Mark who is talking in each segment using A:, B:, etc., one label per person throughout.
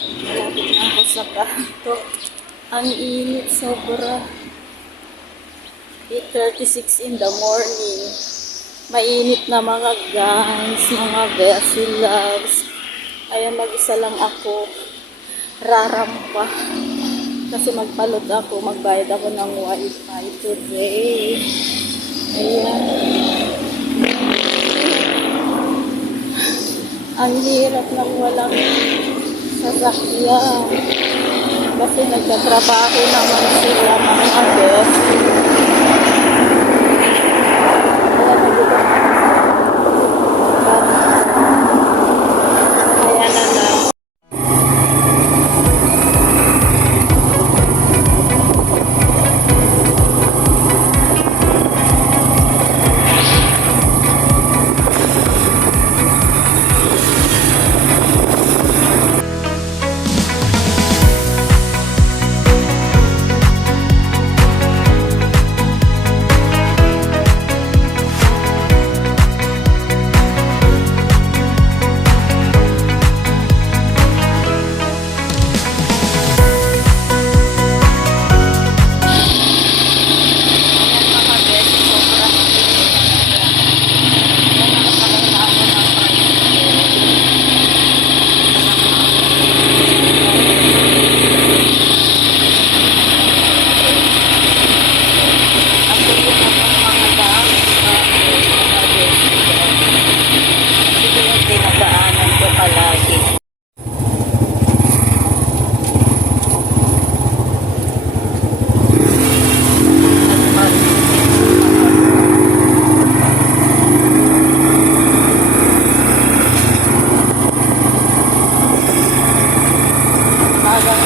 A: Malapit na ako sa kanto. Ang init sobra. 8.36 in the morning. Mainit na mga guys, mga vessel loves. Ayan, mag-isa lang ako. Rarampa. Kasi magpalot ako, magbayad ako ng wifi today. Ayan. Ang hirap ng walang sasakyan. Kasi nagtatrabaho naman sila mga best.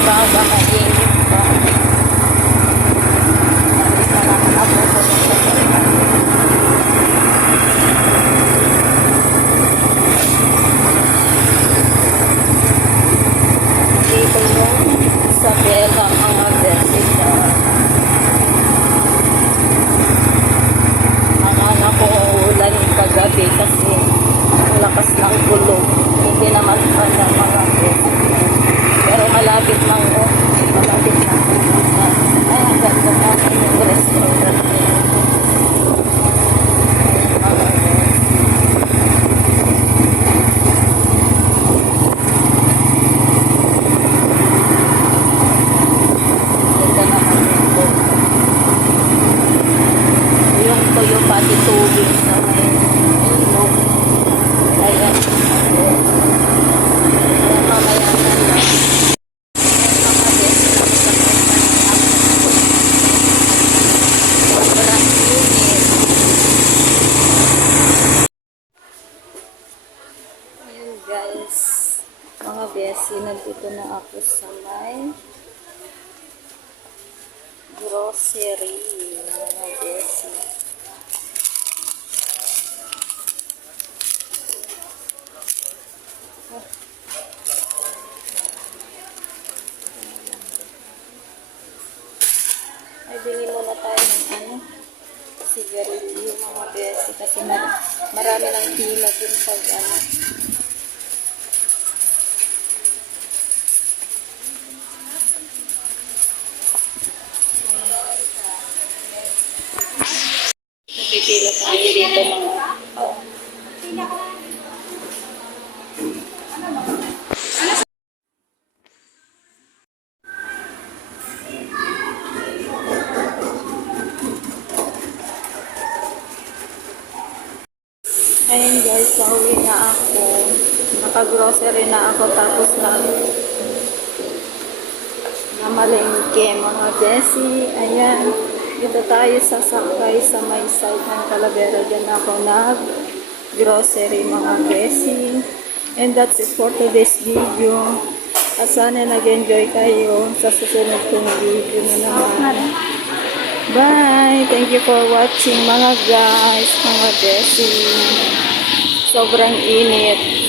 A: Baga mainit sasakyan. Dito yung sa Bella mga besita. Akala ko uulan kagabi kasi malakas ng kulog. Hindi naman pala mga besita. Pero malapit lang o. Malapit na. Ay, ang ganda na yung restaurant. Mga besita. Ganda naman yung boat. Yung tuyo pati tubig sa may ilog. Ayan. Ayan, mamaya na lang. Mga beses sa Sobrang init. Ayan guys. Mga besi, nandito na ako sa may grocery. Mga besi. Ay, bili muna tayo ng ano, sigarilyo mga besi kasi mar marami ng pila dun pag ano. Ayun guys, pauwi na ako. Naka-grocery na ako tapos na namalengke mga Jessie. Ayan. Dito tayo sasakay sa may side ng Calavera. Diyan ako nag grocery mga Jessie. And that's it for today's video. At sana nag-enjoy kayo sa susunod kong video na naman. Bye! Thank you for watching mga guys, mga Desi. Sobrang init.